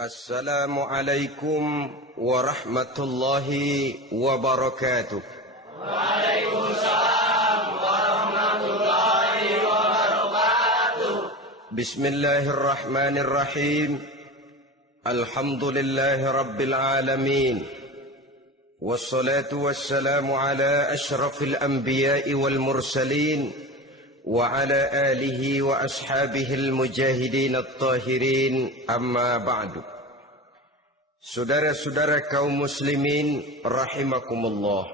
Assalamualaikum warahmatullahi wabarakatuh. Waalaikumsalam warahmatullahi wabarakatuh. Bismillahirrahmanirrahim. Alhamdulillahi rabbil alamin. Wassalatu wassalamu ala ashrafil anbiya'i wal mursalin. وعلى آله وأصحابه المجاهدين الطاهرين أما بعد. Saudara-saudara kaum muslimin rahimakumullah.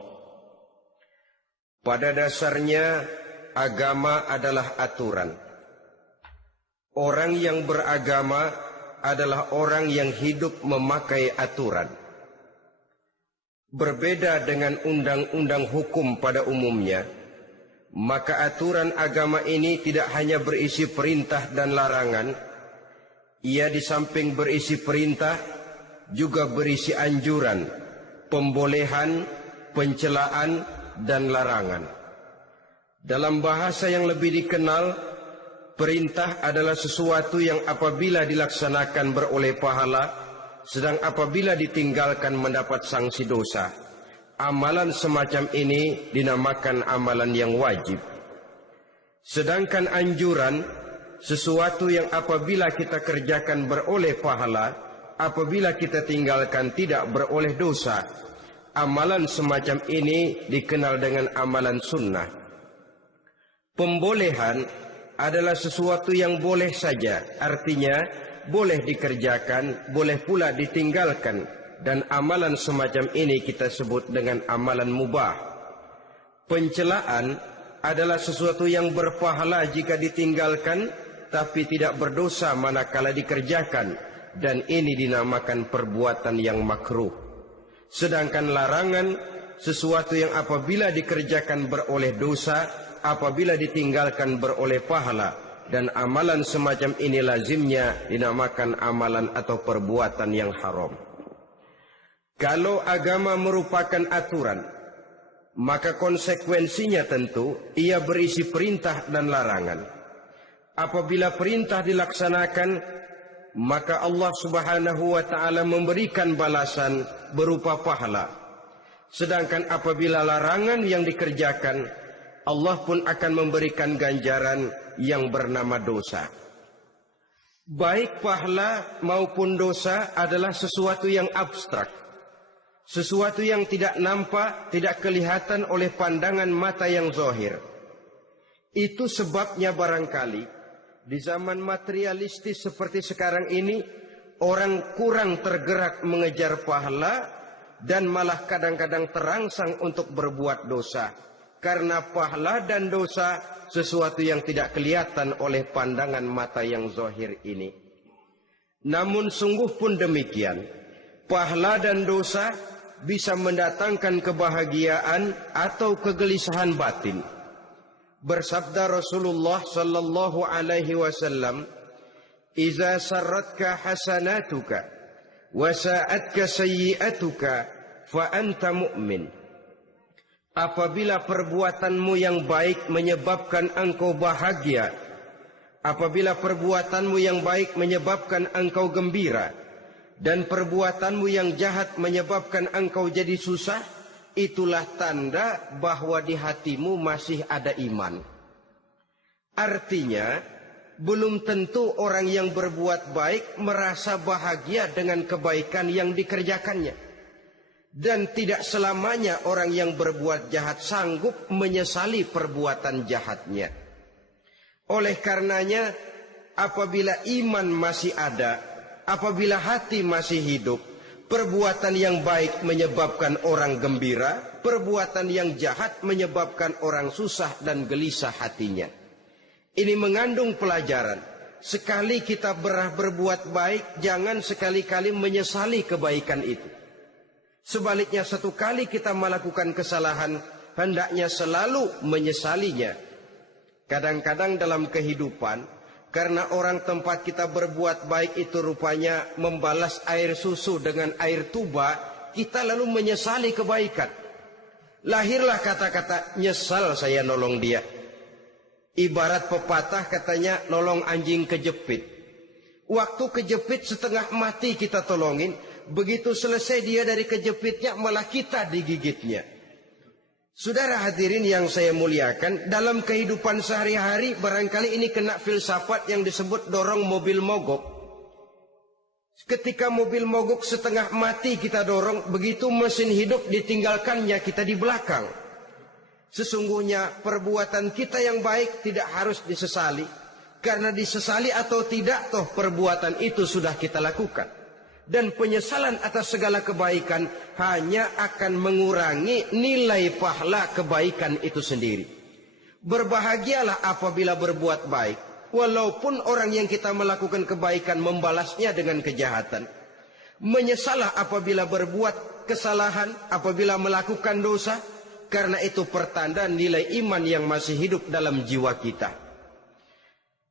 Pada dasarnya agama adalah aturan. Orang yang beragama adalah orang yang hidup memakai aturan. Berbeda dengan undang-undang hukum pada umumnya, maka aturan agama ini tidak hanya berisi perintah dan larangan. Ia di samping berisi perintah juga berisi anjuran, pembolehan, pencelaan, dan larangan. Dalam bahasa yang lebih dikenal, perintah adalah sesuatu yang apabila dilaksanakan beroleh pahala, sedang apabila ditinggalkan mendapat sanksi dosa. Amalan semacam ini dinamakan amalan yang wajib. Sedangkan anjuran, sesuatu yang apabila kita kerjakan beroleh pahala, apabila kita tinggalkan tidak beroleh dosa. Amalan semacam ini dikenal dengan amalan sunnah. Pembolehan adalah sesuatu yang boleh saja, artinya boleh dikerjakan, boleh pula ditinggalkan. Dan amalan semacam ini kita sebut dengan amalan mubah. Pencelaan adalah sesuatu yang berpahala jika ditinggalkan, tapi tidak berdosa manakala dikerjakan. Dan ini dinamakan perbuatan yang makruh. Sedangkan larangan, sesuatu yang apabila dikerjakan beroleh dosa, apabila ditinggalkan beroleh pahala. Dan amalan semacam ini lazimnya dinamakan amalan atau perbuatan yang haram. Kalau agama merupakan aturan, maka konsekuensinya tentu ia berisi perintah dan larangan. Apabila perintah dilaksanakan, maka Allah Subhanahu wa taala memberikan balasan berupa pahala. Sedangkan apabila larangan yang dikerjakan, Allah pun akan memberikan ganjaran yang bernama dosa. Baik pahala maupun dosa adalah sesuatu yang abstrak. Sesuatu yang tidak nampak, tidak kelihatan oleh pandangan mata yang zahir. Itu sebabnya barangkali di zaman materialistis seperti sekarang ini, orang kurang tergerak mengejar pahala dan malah kadang-kadang terangsang untuk berbuat dosa. Karena pahala dan dosa sesuatu yang tidak kelihatan oleh pandangan mata yang zahir ini. Namun sungguh pun demikian, pahala dan dosa bisa mendatangkan kebahagiaan atau kegelisahan batin. Bersabda Rasulullah sallallahu alaihi wasallam, "Idza sarratka hasanatuka wa sa'atka sayyi'atuka fa anta mu'min." Apabila perbuatanmu yang baik menyebabkan engkau bahagia, apabila perbuatanmu yang baik menyebabkan engkau gembira, dan perbuatanmu yang jahat menyebabkan engkau jadi susah, itulah tanda bahwa di hatimu masih ada iman. Artinya, belum tentu orang yang berbuat baik merasa bahagia dengan kebaikan yang dikerjakannya. Dan tidak selamanya orang yang berbuat jahat sanggup menyesali perbuatan jahatnya. Oleh karenanya, apabila iman masih ada, apabila hati masih hidup, perbuatan yang baik menyebabkan orang gembira, perbuatan yang jahat menyebabkan orang susah dan gelisah hatinya. Ini mengandung pelajaran. Sekali kita berbuat baik, jangan sekali-kali menyesali kebaikan itu. Sebaliknya, satu kali kita melakukan kesalahan, hendaknya selalu menyesalinya. Kadang-kadang dalam kehidupan, karena orang tempat kita berbuat baik itu rupanya membalas air susu dengan air tuba, kita lalu menyesali kebaikan. Lahirlah kata-kata, nyesal saya nolong dia. Ibarat pepatah katanya, nolong anjing kejepit. Waktu kejepit setengah mati kita tolongin. Begitu selesai dia dari kejepitnya, malah kita digigitnya. Saudara hadirin yang saya muliakan, dalam kehidupan sehari-hari barangkali ini kena filsafat yang disebut dorong mobil mogok. Ketika mobil mogok setengah mati kita dorong, begitu mesin hidup ditinggalkannya kita di belakang. Sesungguhnya perbuatan kita yang baik tidak harus disesali. Karena disesali atau tidak, toh perbuatan itu sudah kita lakukan. Dan penyesalan atas segala kebaikan hanya akan mengurangi nilai pahala kebaikan itu sendiri. Berbahagialah apabila berbuat baik. Walaupun orang yang kita melakukan kebaikan membalasnya dengan kejahatan. Menyesalah apabila berbuat kesalahan, apabila melakukan dosa. Karena itu pertanda nilai iman yang masih hidup dalam jiwa kita.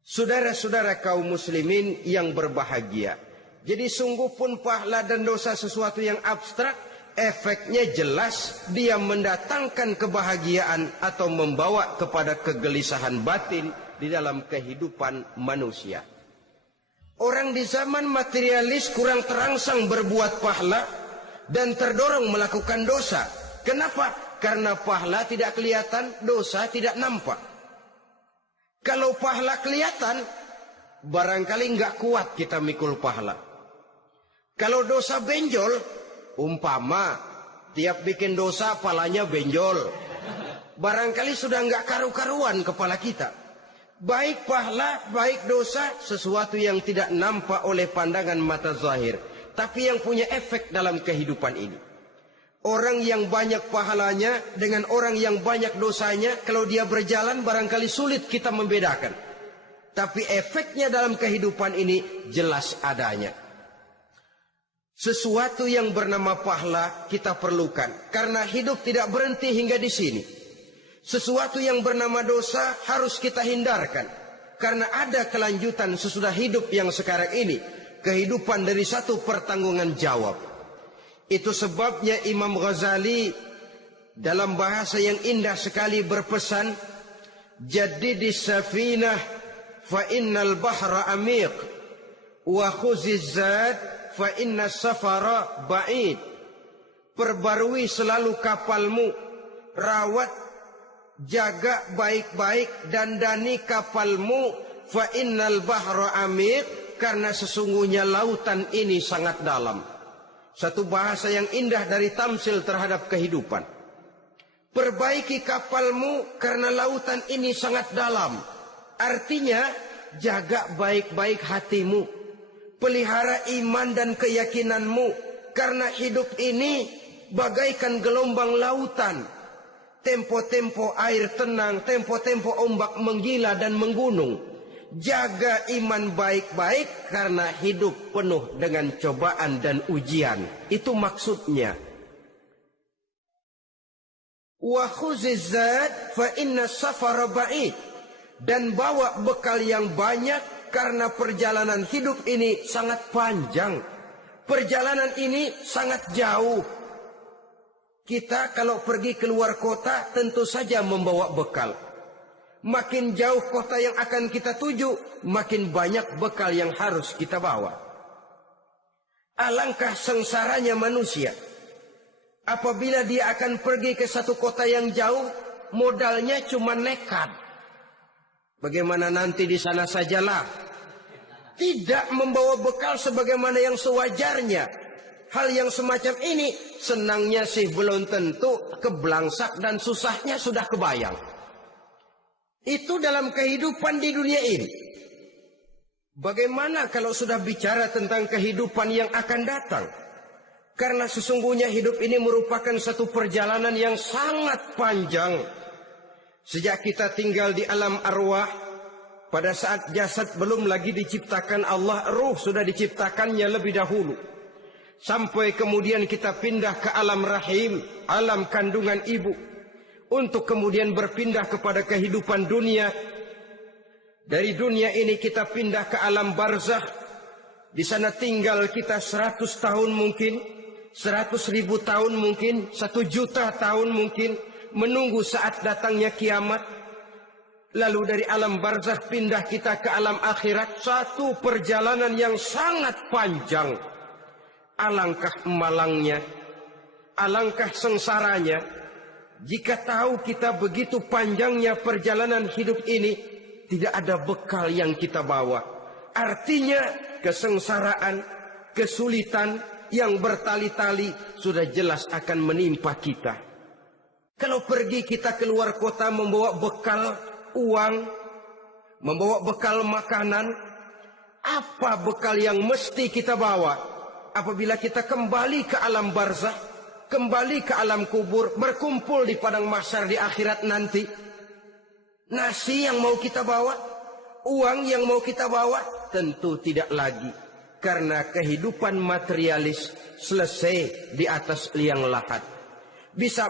Saudara-saudara kaum muslimin yang berbahagia. Jadi sungguh pun pahala dan dosa sesuatu yang abstrak, efeknya jelas dia mendatangkan kebahagiaan atau membawa kepada kegelisahan batin di dalam kehidupan manusia. Orang di zaman materialis kurang terangsang berbuat pahala dan terdorong melakukan dosa. Kenapa? Karena pahala tidak kelihatan, dosa tidak nampak. Kalau pahala kelihatan, barangkali nggak kuat kita mikul pahala. Kalau dosa benjol, umpama tiap bikin dosa palanya benjol, barangkali sudah nggak karu-karuan kepala kita. Baik pahala, baik dosa, sesuatu yang tidak nampak oleh pandangan mata zahir, tapi yang punya efek dalam kehidupan ini. Orang yang banyak pahalanya dengan orang yang banyak dosanya, kalau dia berjalan barangkali sulit kita membedakan. Tapi efeknya dalam kehidupan ini jelas adanya. Sesuatu yang bernama pahala kita perlukan. Karena hidup tidak berhenti hingga di sini. Sesuatu yang bernama dosa harus kita hindarkan. Karena ada kelanjutan sesudah hidup yang sekarang ini. Kehidupan dari satu pertanggungan jawab. Itu sebabnya Imam Ghazali dalam bahasa yang indah sekali berpesan, Jaddidis safinah fa innal bahra amiq wa khuziz zad fa innas safara ba'id. Perbarui selalu kapalmu, rawat, jaga baik-baik, dandani kapalmu, fa innal bahra amiq, karena sesungguhnya lautan ini sangat dalam. Satu bahasa yang indah dari tamsil terhadap kehidupan. Perbaiki kapalmu karena lautan ini sangat dalam. Artinya jaga baik-baik hatimu. Pelihara iman dan keyakinanmu. Karena hidup ini bagaikan gelombang lautan. Tempo-tempo air tenang, tempo-tempo ombak menggila dan menggunung. Jaga iman baik-baik karena hidup penuh dengan cobaan dan ujian. Itu maksudnya. Wa khuziz zad fa inna safara ba'id. Dan bawa bekal yang banyak karena perjalanan hidup ini sangat panjang. Perjalanan ini sangat jauh. Kita kalau pergi keluar kota tentu saja membawa bekal. Makin jauh kota yang akan kita tuju, makin banyak bekal yang harus kita bawa. Alangkah sengsaranya manusia. Apabila dia akan pergi ke satu kota yang jauh, modalnya cuma nekat. Bagaimana nanti di sana sajalah. Tidak membawa bekal sebagaimana yang sewajarnya. Hal yang semacam ini, senangnya sih belum tentu, keblangsak dan susahnya sudah kebayang. Itu dalam kehidupan di dunia ini. Bagaimana kalau sudah bicara tentang kehidupan yang akan datang? Karena sesungguhnya hidup ini merupakan satu perjalanan yang sangat panjang. Sejak kita tinggal di alam arwah, pada saat jasad belum lagi diciptakan Allah, ruh sudah diciptakannya lebih dahulu. Sampai kemudian kita pindah ke alam rahim, alam kandungan ibu. Untuk kemudian berpindah kepada kehidupan dunia. Dari dunia ini kita pindah ke alam barzakh. Di sana tinggal kita 100 tahun mungkin, 100.000 tahun mungkin, 1 juta tahun mungkin, menunggu saat datangnya kiamat. Lalu dari alam barzakh pindah kita ke alam akhirat. Satu perjalanan yang sangat panjang. Alangkah malangnya, alangkah sengsaranya jika tahu kita begitu panjangnya perjalanan hidup ini, tidak ada bekal yang kita bawa. Artinya kesengsaraan, kesulitan yang bertali-tali sudah jelas akan menimpa kita. Kalau pergi kita keluar kota membawa bekal uang, membawa bekal makanan, apa bekal yang mesti kita bawa apabila kita kembali ke alam barzakh, kembali ke alam kubur, berkumpul di padang mahsyar di akhirat nanti? Nasi yang mau kita bawa, uang yang mau kita bawa? Tentu tidak lagi, karena kehidupan materialis selesai di atas liang lahat.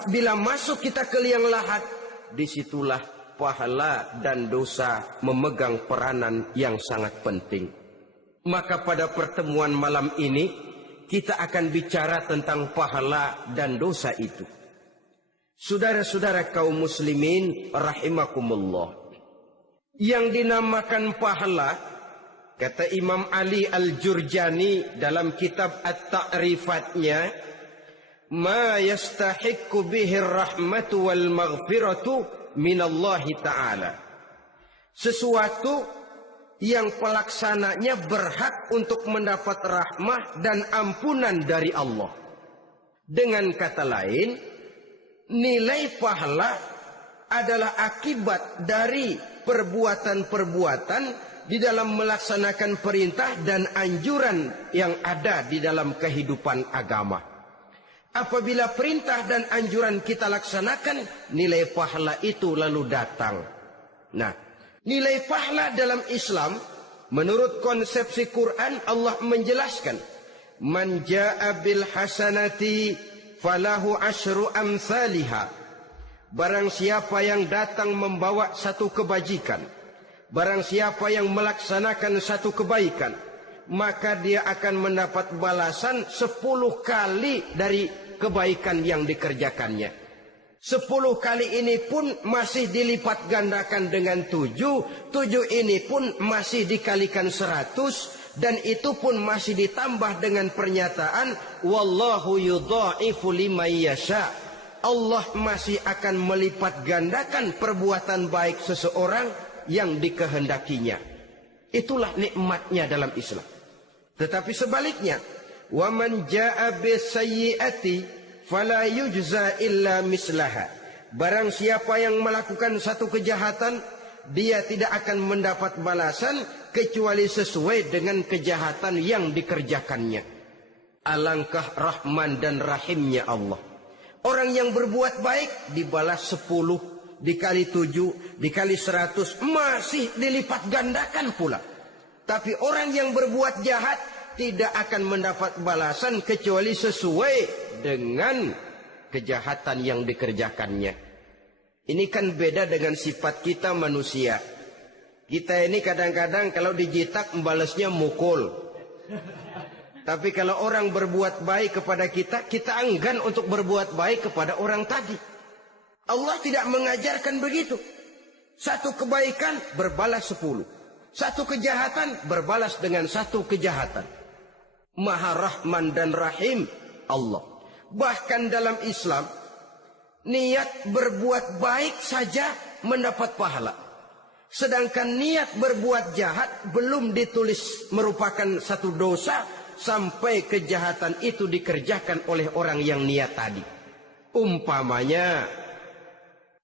Bila masuk kita ke liang lahat, disitulah pahala dan dosa memegang peranan yang sangat penting. Maka pada pertemuan malam ini kita akan bicara tentang pahala dan dosa itu. Saudara-saudara kaum muslimin rahimakumullah, yang dinamakan pahala, kata Imam Ali Al-Jurjani dalam kitab At-Ta'rifatnya, ma yastahiqqu bihi ar-rahmatu wal maghfiratu minallahi ta'ala. Sesuatu yang pelaksananya berhak untuk mendapat rahmah dan ampunan dari Allah. Dengan kata lain, nilai pahala adalah akibat dari perbuatan-perbuatan di dalam melaksanakan perintah dan anjuran yang ada di dalam kehidupan agama. Apabila perintah dan anjuran kita laksanakan, nilai pahala itu lalu datang. Nah, nilai pahala dalam Islam, menurut konsepsi Quran, Allah menjelaskan, man jaa bil hasanati falahu asyru amsalihha. Barang siapa yang datang membawa satu kebajikan, barang siapa yang melaksanakan satu kebaikan, maka dia akan mendapat balasan 10 kali dari kebaikan yang dikerjakannya. 10 kali ini pun masih dilipat gandakan dengan 7 ini pun masih dikalikan 100, dan itu pun masih ditambah dengan pernyataan wallahu yudha'ifu liman yasha. Allah masih akan melipat gandakan perbuatan baik seseorang yang dikehendakinya. Itulah nikmatnya dalam Islam. Tetapi sebaliknya, wa man jaa bisayyi'ati fala yujza illa mislaha. Barang siapa yang melakukan satu kejahatan, dia tidak akan mendapat balasan kecuali sesuai dengan kejahatan yang dikerjakannya. Alangkah rahman dan rahimnya Allah. Orang yang berbuat baik dibalas 10, dikali 7, dikali 100, masih dilipat gandakan pula. Tapi orang yang berbuat jahat tidak akan mendapat balasan kecuali sesuai dengan kejahatan yang dikerjakannya. Ini kan beda dengan sifat kita manusia. Kita ini kadang-kadang kalau dijitak membalasnya mukul. Tapi kalau orang berbuat baik kepada kita, kita enggan untuk berbuat baik kepada orang tadi. Allah tidak mengajarkan begitu. Satu kebaikan berbalas 10. Satu kejahatan berbalas dengan satu kejahatan. Maha Rahman dan Rahim Allah. Bahkan dalam Islam, niat berbuat baik saja mendapat pahala. Sedangkan niat berbuat jahat belum ditulis merupakan satu dosa sampai kejahatan itu dikerjakan oleh orang yang niat tadi. Umpamanya,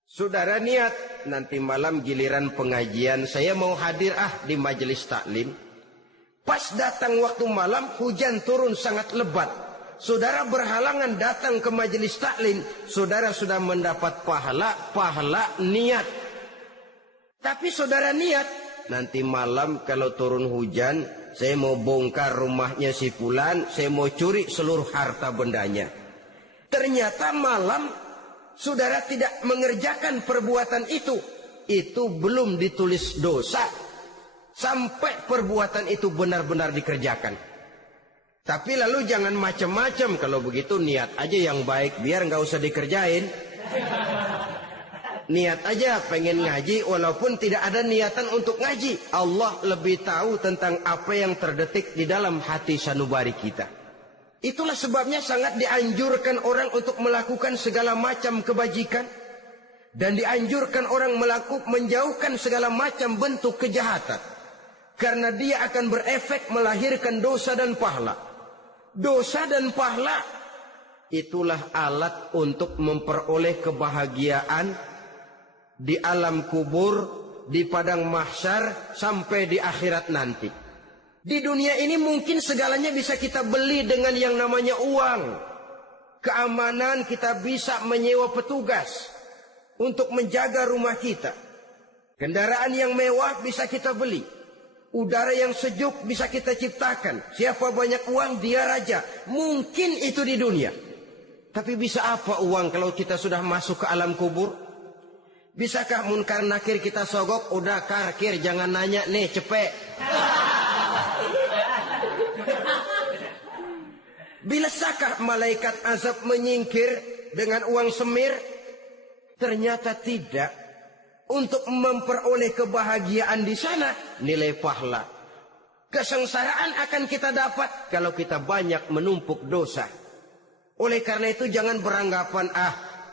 saudara niat nanti malam giliran pengajian saya mau hadir di majelis taklim. Pas datang waktu malam hujan turun sangat lebat. Saudara berhalangan datang ke majelis taklim, saudara sudah mendapat pahala niat. Tapi saudara niat nanti malam kalau turun hujan, saya mau bongkar rumahnya si fulan, saya mau curi seluruh harta bendanya. Ternyata malam saudara tidak mengerjakan perbuatan itu belum ditulis dosa sampai perbuatan itu benar-benar dikerjakan. Tapi lalu jangan macam-macam, kalau begitu niat aja yang baik biar nggak usah dikerjain. Niat aja pengen ngaji walaupun tidak ada niatan untuk ngaji. Allah lebih tahu tentang apa yang terdetik di dalam hati sanubari kita. Itulah sebabnya sangat dianjurkan orang untuk melakukan segala macam kebajikan. Dan dianjurkan orang menjauhkan segala macam bentuk kejahatan. Karena dia akan berefek melahirkan dosa dan pahala. Dosa dan pahala itulah alat untuk memperoleh kebahagiaan di alam kubur, di padang mahsyar, sampai di akhirat nanti. Di dunia ini mungkin segalanya bisa kita beli dengan yang namanya uang. Keamanan kita bisa menyewa petugas untuk menjaga rumah kita. Kendaraan yang mewah bisa kita beli. Udara yang sejuk bisa kita ciptakan. Siapa banyak uang, dia raja. Mungkin itu di dunia. Tapi bisa apa uang kalau kita sudah masuk ke alam kubur? Bisakah munkar nakir kita sogok? Udah karkir, jangan nanya nih, cepet. Bisakah malaikat azab menyingkir dengan uang semir? Ternyata tidak. Untuk memperoleh kebahagiaan di sana, nilai pahala. Kesengsaraan akan kita dapat kalau kita banyak menumpuk dosa. Oleh karena itu jangan beranggapan,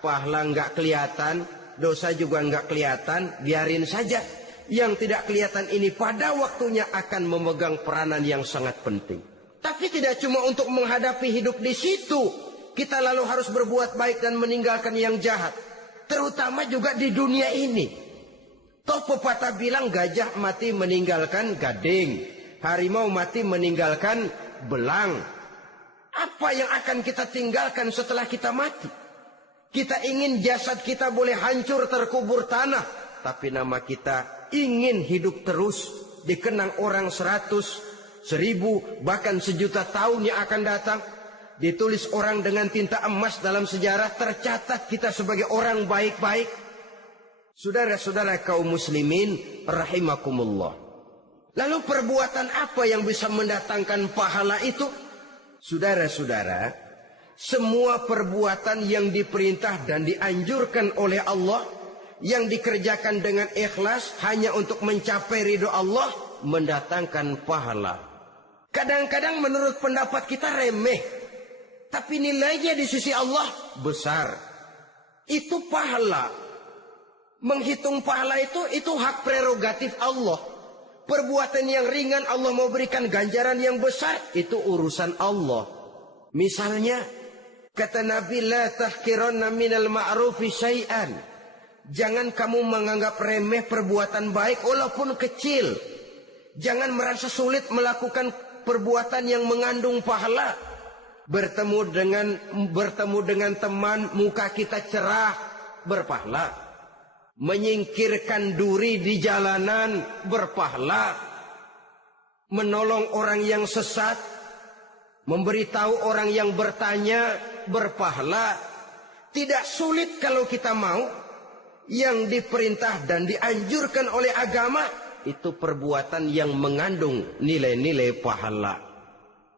pahala nggak kelihatan, dosa juga nggak kelihatan, biarin saja. Yang tidak kelihatan ini pada waktunya akan memegang peranan yang sangat penting. Tapi tidak cuma untuk menghadapi hidup di situ, kita lalu harus berbuat baik dan meninggalkan yang jahat. Terutama juga di dunia ini. Toh pepatah bilang gajah mati meninggalkan gading, harimau mati meninggalkan belang. Apa yang akan kita tinggalkan setelah kita mati? Kita ingin jasad kita boleh hancur terkubur tanah. Tapi nama kita ingin hidup terus. Dikenang orang 100, 1000, bahkan 1.000.000 tahun yang akan datang. Ditulis orang dengan tinta emas dalam sejarah. Tercatat kita sebagai orang baik-baik. Saudara-saudara kaum muslimin rahimakumullah. Lalu perbuatan apa yang bisa mendatangkan pahala itu? Saudara-saudara, semua perbuatan yang diperintah dan dianjurkan oleh Allah, yang dikerjakan dengan ikhlas hanya untuk mencapai ridho Allah, mendatangkan pahala. Kadang-kadang menurut pendapat kita remeh, tapi nilainya di sisi Allah besar. Itu pahala. Menghitung pahala itu hak prerogatif Allah. Perbuatan yang ringan Allah mau berikan ganjaran yang besar, itu urusan Allah. Misalnya, kata Nabi, la tahkiranna minal ma'rufi syai'an. Jangan kamu menganggap remeh perbuatan baik walaupun kecil. Jangan merasa sulit melakukan perbuatan yang mengandung pahala. Bertemu dengan teman, muka kita cerah, berpahala. Menyingkirkan duri di jalanan, berpahala. Menolong orang yang sesat, memberitahu orang yang bertanya, berpahala. Tidak sulit kalau kita mau. Yang diperintah dan dianjurkan oleh agama, itu perbuatan yang mengandung nilai-nilai pahala.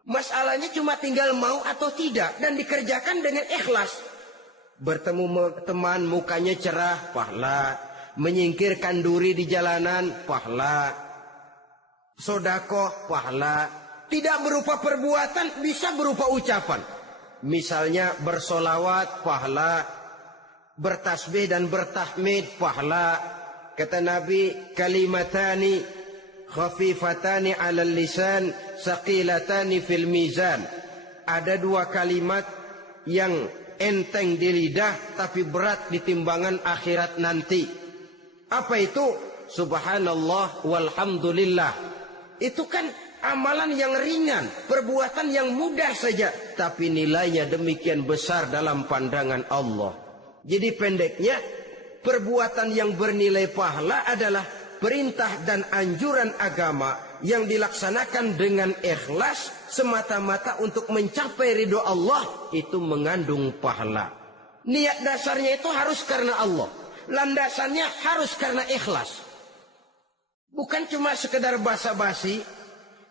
Masalahnya cuma tinggal mau atau tidak, dan dikerjakan dengan ikhlas. Bertemu teman, mukanya cerah, pahala. Menyingkirkan duri di jalanan, pahala. Sodakoh, pahala. Tidak berupa perbuatan, bisa berupa ucapan. Misalnya bersolawat, pahala. Bertasbih dan bertahmid, pahala. Kata Nabi, kalimatani khafifatani alal lisan, saqilatani fil mizan. Ada 2 kalimat yang enteng di lidah tapi berat di timbangan akhirat nanti. Apa itu? Subhanallah walhamdulillah. Itu kan amalan yang ringan, perbuatan yang mudah saja, tapi nilainya demikian besar dalam pandangan Allah. Jadi pendeknya, perbuatan yang bernilai pahala adalah perintah dan anjuran agama yang dilaksanakan dengan ikhlas semata-mata untuk mencapai ridho Allah, itu mengandung pahala. Niat dasarnya itu harus karena Allah. Landasannya harus karena ikhlas. Bukan cuma sekedar basa-basi,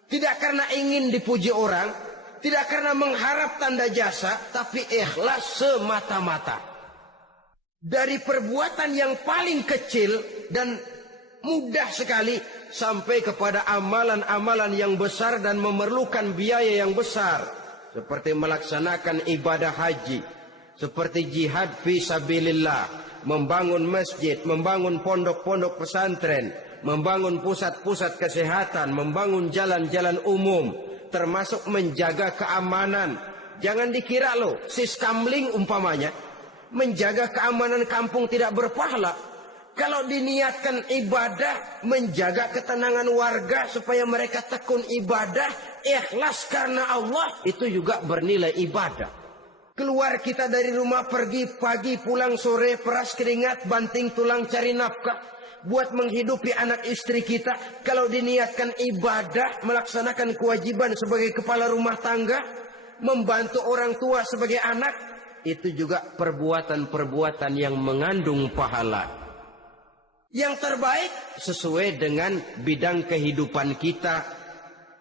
tidak karena ingin dipuji orang, tidak karena mengharap tanda jasa, tapi ikhlas semata-mata. Dari perbuatan yang paling kecil dan mudah sekali sampai kepada amalan-amalan yang besar dan memerlukan biaya yang besar, seperti melaksanakan ibadah haji, seperti jihad fi sabilillah, membangun masjid, membangun pondok-pondok pesantren, membangun pusat-pusat kesehatan, membangun jalan-jalan umum, termasuk menjaga keamanan. Jangan dikira loh, siskamling umpamanya, menjaga keamanan kampung tidak berpahala. Kalau diniatkan ibadah, menjaga ketenangan warga supaya mereka tekun ibadah, ikhlas karena Allah, itu juga bernilai ibadah. Keluar kita dari rumah, pergi pagi, pulang sore, peras keringat, banting tulang cari nafkah, buat menghidupi anak istri kita. Kalau diniatkan ibadah, melaksanakan kewajiban sebagai kepala rumah tangga, membantu orang tua sebagai anak, itu juga perbuatan-perbuatan yang mengandung pahala. Yang terbaik sesuai dengan bidang kehidupan kita.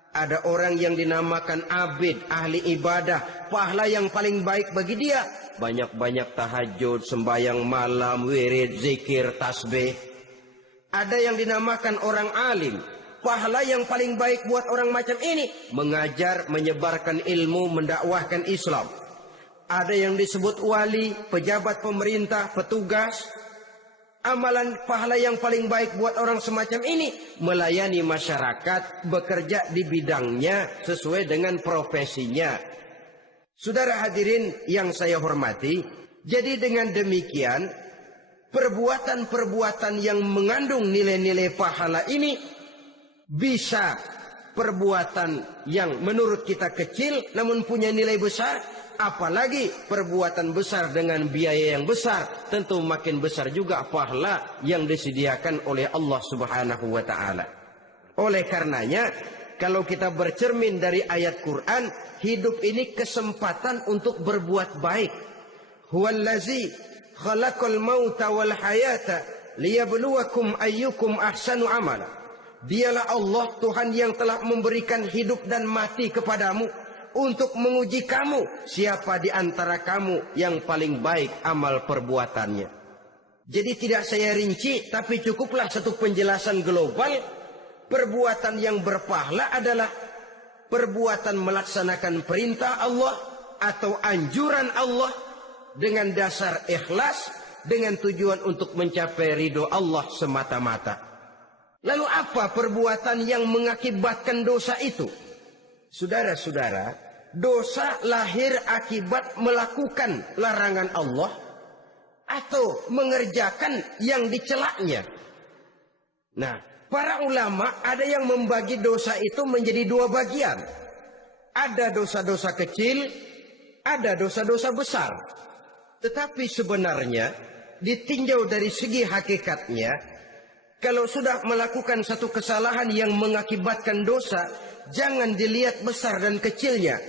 Ada orang yang dinamakan abid, ahli ibadah, pahala yang paling baik bagi dia banyak-banyak tahajud, sembahyang malam, wirid, zikir, tasbih. Ada yang dinamakan orang alim, pahala yang paling baik buat orang macam ini mengajar, menyebarkan ilmu, mendakwahkan Islam. Ada yang disebut wali, pejabat pemerintah, petugas. Amalan pahala yang paling baik buat orang semacam ini melayani masyarakat, bekerja di bidangnya sesuai dengan profesinya. Saudara hadirin yang saya hormati, jadi dengan demikian perbuatan-perbuatan yang mengandung nilai-nilai pahala ini bisa perbuatan yang menurut kita kecil namun punya nilai besar, apalagi perbuatan besar dengan biaya yang besar, tentu makin besar juga pahala yang disediakan oleh Allah Subhanahu wa taala. Oleh karenanya, kalau kita bercermin dari ayat Quran, hidup ini kesempatan untuk berbuat baik. Huwallazi khalaqal mauta wal hayata liyabluwakum ayyukum ahsanu amala. Dialah Allah Tuhan yang telah memberikan hidup dan mati kepadamu untuk menguji kamu, siapa di antara kamu yang paling baik amal perbuatannya. Jadi tidak saya rinci, tapi cukuplah satu penjelasan global. Perbuatan yang berpahala adalah perbuatan melaksanakan perintah Allah atau anjuran Allah dengan dasar ikhlas, dengan tujuan untuk mencapai ridho Allah semata-mata. Lalu apa perbuatan yang mengakibatkan dosa itu? Saudara-saudara, dosa lahir akibat melakukan larangan Allah atau mengerjakan yang dicelaknya. Nah, para ulama ada yang membagi dosa itu menjadi dua bagian. Ada dosa-dosa kecil, ada dosa-dosa besar. Tetapi sebenarnya ditinjau dari segi hakikatnya, kalau sudah melakukan satu kesalahan yang mengakibatkan dosa, jangan dilihat besar dan kecilnya,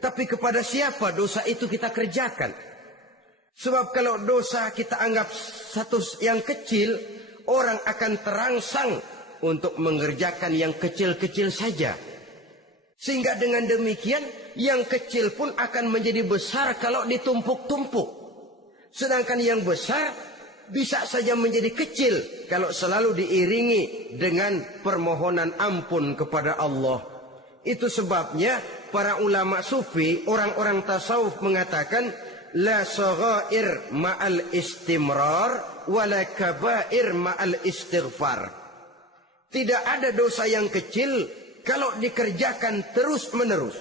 tapi kepada siapa dosa itu kita kerjakan. Sebab kalau dosa kita anggap satu yang kecil, orang akan terangsang untuk mengerjakan yang kecil-kecil saja. Sehingga dengan demikian, yang kecil pun akan menjadi besar kalau ditumpuk-tumpuk. Sedangkan yang besar bisa saja menjadi kecil kalau selalu diiringi dengan permohonan ampun kepada Allah. Itu sebabnya para ulama sufi, orang-orang tasawuf mengatakan la saghair ma'al istimrar wala kabair ma'al istighfar. Tidak ada dosa yang kecil kalau dikerjakan terus-menerus,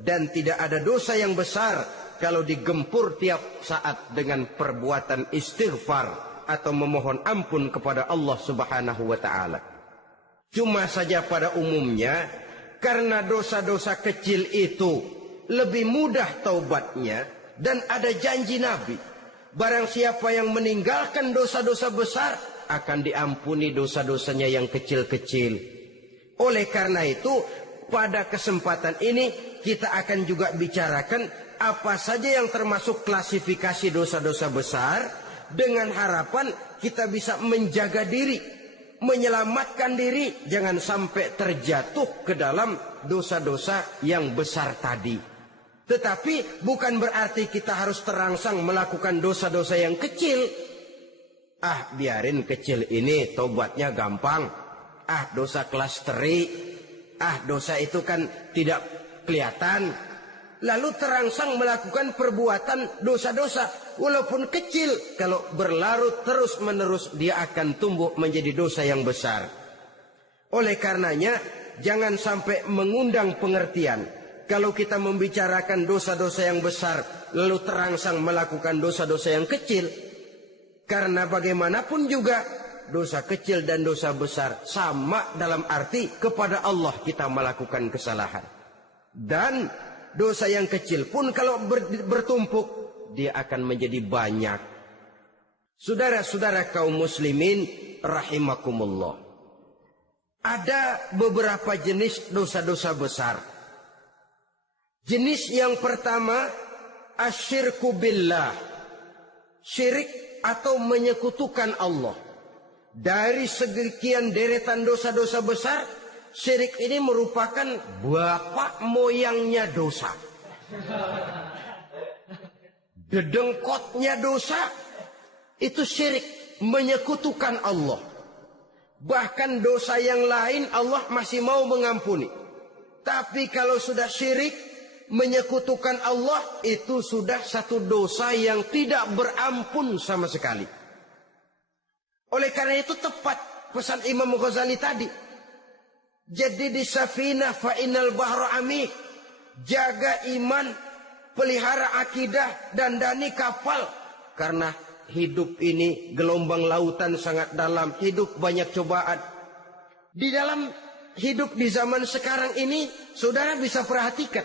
dan tidak ada dosa yang besar kalau digempur tiap saat dengan perbuatan istighfar atau memohon ampun kepada Allah Subhanahu wa taala. Cuma saja pada umumnya, karena dosa-dosa kecil itu lebih mudah taubatnya, dan ada janji Nabi, barang siapa yang meninggalkan dosa-dosa besar akan diampuni dosa-dosanya yang kecil-kecil. Oleh karena itu, pada kesempatan ini kita akan juga bicarakan apa saja yang termasuk klasifikasi dosa-dosa besar, dengan harapan kita bisa menjaga diri, menyelamatkan diri, jangan sampai terjatuh ke dalam dosa-dosa yang besar tadi. Tetapi bukan berarti kita harus terangsang melakukan dosa-dosa yang kecil. Ah, biarin kecil ini, tobatnya gampang. Ah, dosa kelas teri. Ah, dosa itu kan tidak kelihatan. Lalu terangsang melakukan perbuatan dosa-dosa. Walaupun kecil, kalau berlarut terus-menerus, dia akan tumbuh menjadi dosa yang besar. Oleh karenanya, jangan sampai mengundang pengertian. Kalau kita membicarakan dosa-dosa yang besar, lalu terangsang melakukan dosa-dosa yang kecil. Karena bagaimanapun juga, dosa kecil dan dosa besar sama dalam arti kepada Allah kita melakukan kesalahan. Dan dosa yang kecil pun kalau bertumpuk, dia akan menjadi banyak. Saudara-saudara kaum muslimin rahimakumullah. Ada beberapa jenis dosa-dosa besar. Jenis yang pertama, asyirku billah. Syirik atau menyekutukan Allah. Dari sekian deretan dosa-dosa besar, syirik ini merupakan bapak moyangnya dosa. Dedengkotnya dosa, itu syirik, menyekutukan Allah. Bahkan dosa yang lain Allah masih mau mengampuni. Tapi kalau sudah syirik, menyekutukan Allah, itu sudah satu dosa yang tidak berampun sama sekali. Oleh karena itu tepat pesan Imam Ghazali tadi. Jadi di safinah fa innal bahra amik. Jaga iman, pelihara akidah, dandani kapal. Karena hidup ini gelombang lautan sangat dalam, hidup banyak cobaan. Di dalam hidup di zaman sekarang ini, saudara bisa perhatikan.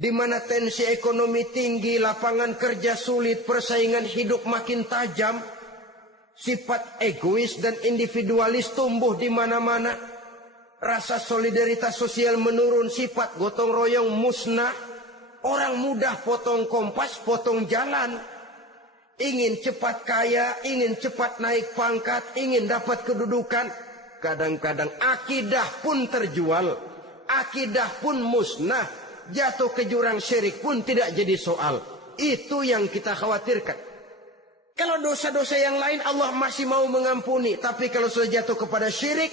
Di mana tensi ekonomi tinggi, lapangan kerja sulit, persaingan hidup makin tajam, sifat egois dan individualis tumbuh di mana-mana, rasa solidaritas sosial menurun, sifat gotong royong musnah, orang mudah potong kompas, potong jalan, ingin cepat kaya, ingin cepat naik pangkat, ingin dapat kedudukan. Kadang-kadang akidah pun terjual, akidah pun musnah, jatuh ke jurang syirik pun tidak jadi soal. Itu yang kita khawatirkan. Kalau dosa-dosa yang lain Allah masih mau mengampuni, tapi kalau sudah jatuh kepada syirik,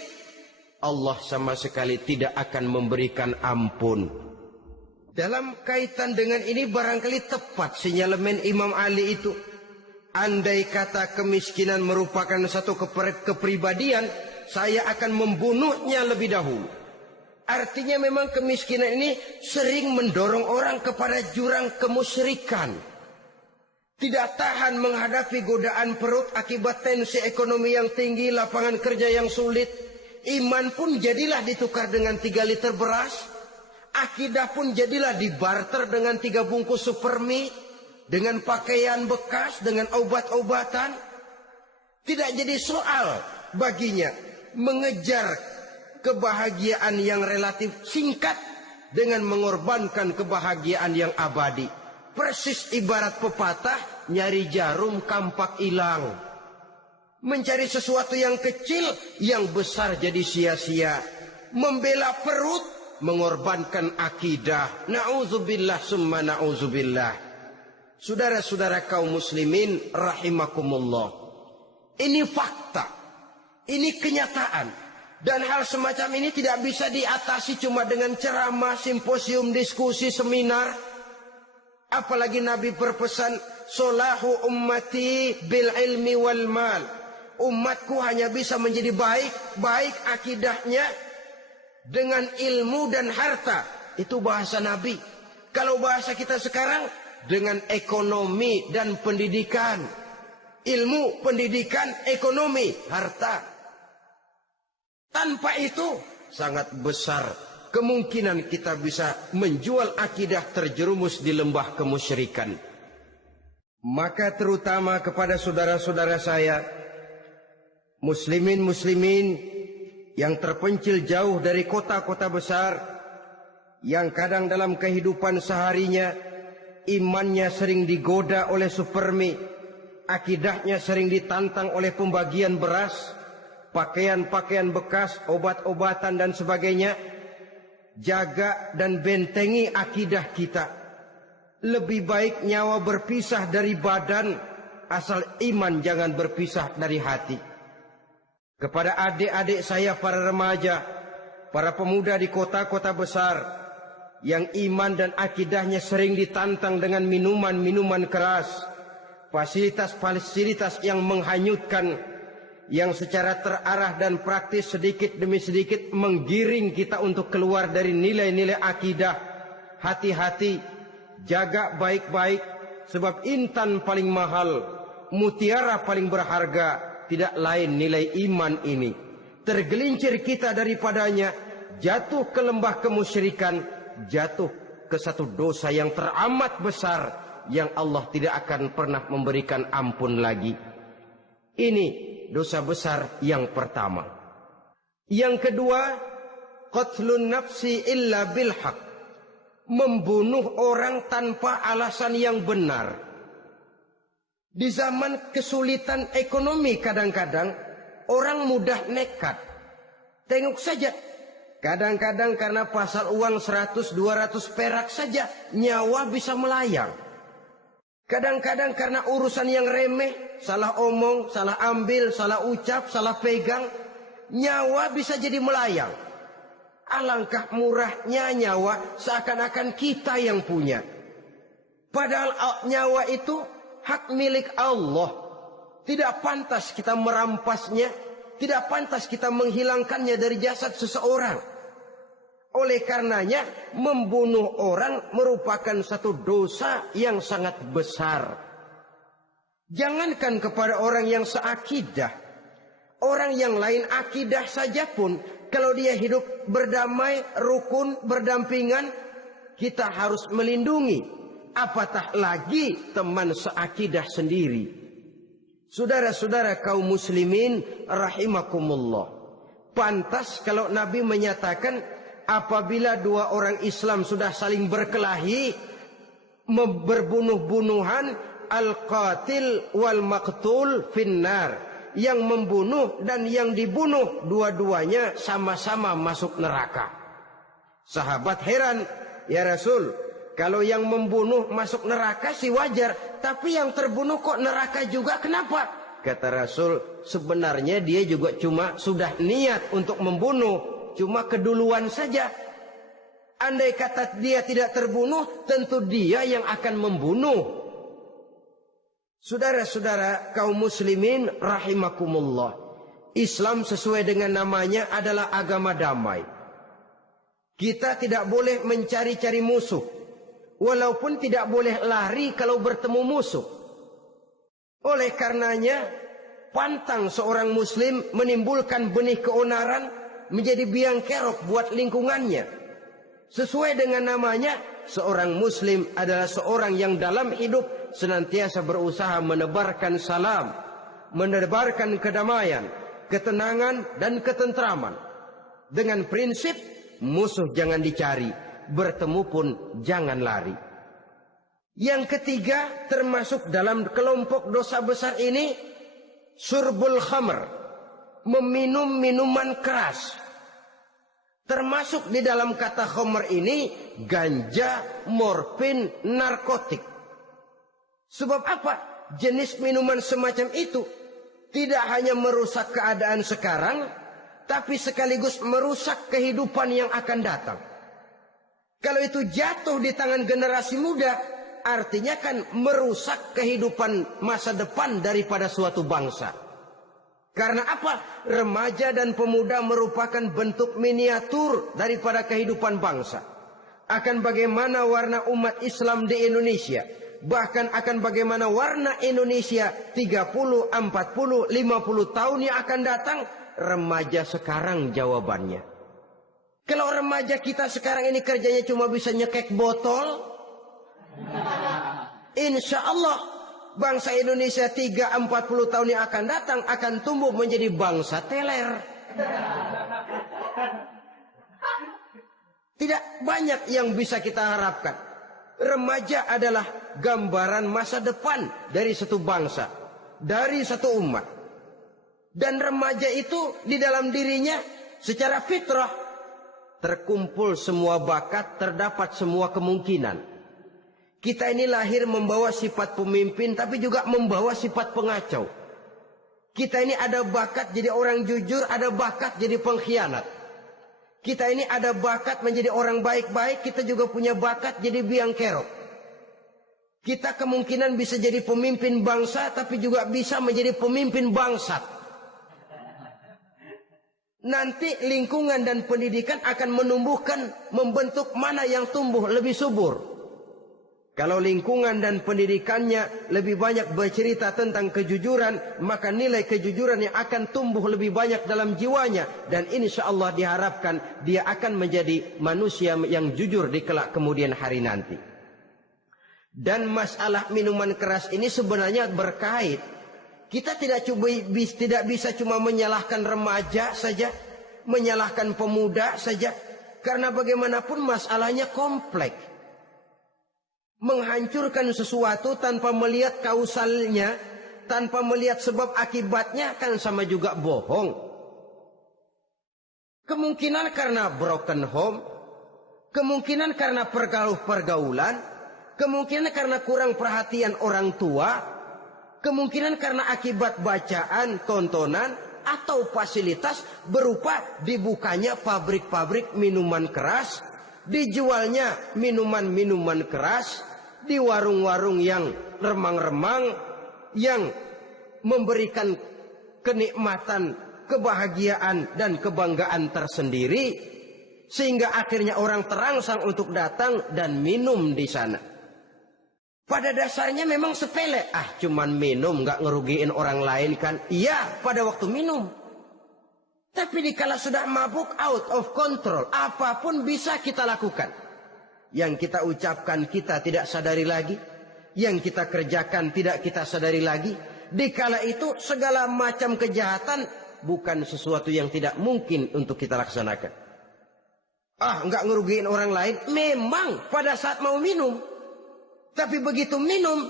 Allah sama sekali tidak akan memberikan ampun. Dalam kaitan dengan ini barangkali tepat sinyalemen Imam Ali itu. Andai kata kemiskinan merupakan satu kepribadian, saya akan membunuhnya lebih dahulu. Artinya memang kemiskinan ini sering mendorong orang kepada jurang kemusyrikan. Tidak tahan menghadapi godaan perut akibat tensi ekonomi yang tinggi, lapangan kerja yang sulit. Iman pun jadilah ditukar dengan 3 liter beras. Akidah pun jadilah dibarter dengan 3 bungkus supermi, dengan pakaian bekas, dengan obat-obatan. Tidak jadi soal baginya mengejar kebahagiaan yang relatif singkat dengan mengorbankan kebahagiaan yang abadi. Persis ibarat pepatah, nyari jarum kampak hilang. Mencari sesuatu yang kecil, yang besar jadi sia-sia. Membela perut, mengorbankan akidah. Na'udzubillah summa na'udzubillah. Saudara-saudara kaum muslimin rahimakumullah. Ini fakta. Ini kenyataan. Dan hal semacam ini tidak bisa diatasi cuma dengan ceramah, simposium, diskusi, seminar. Apalagi Nabi berpesan, solahu ummati bil ilmi wal mal. Umatku hanya bisa menjadi baik akidahnya dengan ilmu dan harta. Itu bahasa Nabi. Kalau bahasa kita sekarang, dengan ekonomi dan pendidikan. Ilmu, pendidikan, ekonomi, harta. Tanpa itu sangat besar kemungkinan kita bisa menjual akidah terjerumus di lembah kemusyrikan. Maka terutama kepada saudara-saudara saya, muslimin yang terpencil jauh dari kota-kota besar, yang kadang dalam kehidupan seharinya imannya sering digoda oleh supermi, akidahnya sering ditantang oleh pembagian beras, pakaian-pakaian bekas, obat-obatan dan sebagainya. Jaga dan bentengi akidah kita. Lebih baik nyawa berpisah dari badan asal iman jangan berpisah dari hati. Kepada adik-adik saya para remaja, para pemuda di kota-kota besar yang iman dan akidahnya sering ditantang dengan minuman-minuman keras, fasilitas-fasilitas yang menghanyutkan, yang secara terarah dan praktis sedikit demi sedikit menggiring kita untuk keluar dari nilai-nilai akidah. Hati-hati, jaga baik-baik, sebab intan paling mahal, mutiara paling berharga tidak lain nilai iman ini. Tergelincir kita daripadanya, jatuh ke lembah kemusyrikan, jatuh ke satu dosa yang teramat besar yang Allah tidak akan pernah memberikan ampun lagi. Ini dosa besar yang pertama. Yang kedua, qatlun nafsi illa bil haq, membunuh orang tanpa alasan yang benar. Di zaman kesulitan ekonomi kadang-kadang orang mudah nekat. Tengok saja, kadang-kadang karena pasal uang 100-200 perak saja nyawa bisa melayang. Kadang-kadang karena urusan yang remeh, salah omong, salah ambil, salah ucap, salah pegang, nyawa bisa jadi melayang. Alangkah murahnya nyawa, seakan-akan kita yang punya. Padahal nyawa itu hak milik Allah. Tidak pantas kita merampasnya, tidak pantas kita menghilangkannya dari jasad seseorang. Oleh karenanya, membunuh orang merupakan satu dosa yang sangat besar. Jangankan kepada orang yang seakidah, orang yang lain akidah saja pun, kalau dia hidup berdamai, rukun, berdampingan, kita harus melindungi. Apatah lagi teman seakidah sendiri. Saudara-saudara kaum muslimin rahimakumullah. Pantas kalau Nabi menyatakan apabila dua orang Islam sudah saling berkelahi, berbunuh-bunuhan, al-qatil wal maqtul finnar, yang membunuh dan yang dibunuh dua-duanya sama-sama masuk neraka. Sahabat heran, ya Rasul, kalau yang membunuh masuk neraka sih wajar, tapi yang terbunuh kok neraka juga, kenapa? Kata Rasul, sebenarnya dia juga cuma sudah niat untuk membunuh, cuma keduluan saja. Andai kata dia tidak terbunuh, tentu dia yang akan membunuh. Saudara-saudara kaum muslimin rahimakumullah, Islam sesuai dengan namanya adalah agama damai. Kita tidak boleh mencari-cari musuh, walaupun tidak boleh lari kalau bertemu musuh. Oleh karenanya, pantang seorang muslim menimbulkan benih keonaran menjadi biang kerok buat lingkungannya. Sesuai dengan namanya, seorang muslim adalah seorang yang dalam hidup senantiasa berusaha menebarkan salam, menebarkan kedamaian, ketenangan dan ketentraman. Dengan prinsip musuh jangan dicari, bertemu pun jangan lari. Yang ketiga, termasuk dalam kelompok dosa besar ini, syurbul khamr, meminum minuman keras. Termasuk di dalam kata khamr ini ganja, morfin, narkotik. Sebab apa? Jenis minuman semacam itu tidak hanya merusak keadaan sekarang, tapi sekaligus merusak kehidupan yang akan datang. Kalau itu jatuh di tangan generasi muda, artinya kan merusak kehidupan masa depan daripada suatu bangsa. Karena apa? Remaja dan pemuda merupakan bentuk miniatur daripada kehidupan bangsa. Akan bagaimana warna umat Islam di Indonesia, bahkan akan bagaimana warna Indonesia 30, 40, 50 tahun yang akan datang, remaja sekarang jawabannya. Kalau remaja kita sekarang ini kerjanya cuma bisa nyekek botol, insya Allah bangsa Indonesia 30-40 tahun yang akan datang akan tumbuh menjadi bangsa teler. Tidak banyak yang bisa kita harapkan. Remaja adalah gambaran masa depan dari satu bangsa, dari satu umat. Dan remaja itu di dalam dirinya secara fitrah terkumpul semua bakat, terdapat semua kemungkinan. Kita ini lahir membawa sifat pemimpin, tapi juga membawa sifat pengacau. Kita ini ada bakat jadi orang jujur, ada bakat jadi pengkhianat. Kita ini ada bakat menjadi orang baik-baik, kita juga punya bakat jadi biang kerok. Kita kemungkinan bisa jadi pemimpin bangsa, tapi juga bisa menjadi pemimpin bangsat. Nanti lingkungan dan pendidikan akan menumbuhkan, membentuk mana yang tumbuh lebih subur. Kalau lingkungan dan pendidikannya lebih banyak bercerita tentang kejujuran, maka nilai kejujuran yang akan tumbuh lebih banyak dalam jiwanya. Dan insya Allah diharapkan dia akan menjadi manusia yang jujur di kelak kemudian hari nanti. Dan masalah minuman keras ini sebenarnya berkait. Kita tidak bisa cuma menyalahkan remaja saja, menyalahkan pemuda saja. Karena bagaimanapun masalahnya kompleks. Menghancurkan sesuatu tanpa melihat kausalnya, tanpa melihat sebab akibatnya kan sama juga bohong. Kemungkinan karena broken home, kemungkinan karena pergaulan, kemungkinan karena kurang perhatian orang tua, kemungkinan karena akibat bacaan, tontonan, atau fasilitas berupa dibukanya pabrik-pabrik minuman keras, dijualnya minuman-minuman keras di warung-warung yang remang-remang, yang memberikan kenikmatan, kebahagiaan dan kebanggaan tersendiri, sehingga akhirnya orang terangsang untuk datang dan minum di sana. Pada dasarnya memang sepele, cuman minum nggak ngerugiin orang lain kan? Iya, pada waktu minum. Tapi dikala sudah mabuk, out of control, apapun bisa kita lakukan. Yang kita ucapkan kita tidak sadari lagi, yang kita kerjakan tidak kita sadari lagi. Dikala itu segala macam kejahatan bukan sesuatu yang tidak mungkin untuk kita laksanakan. Nggak ngerugiin orang lain, memang pada saat mau minum. Tapi begitu minum,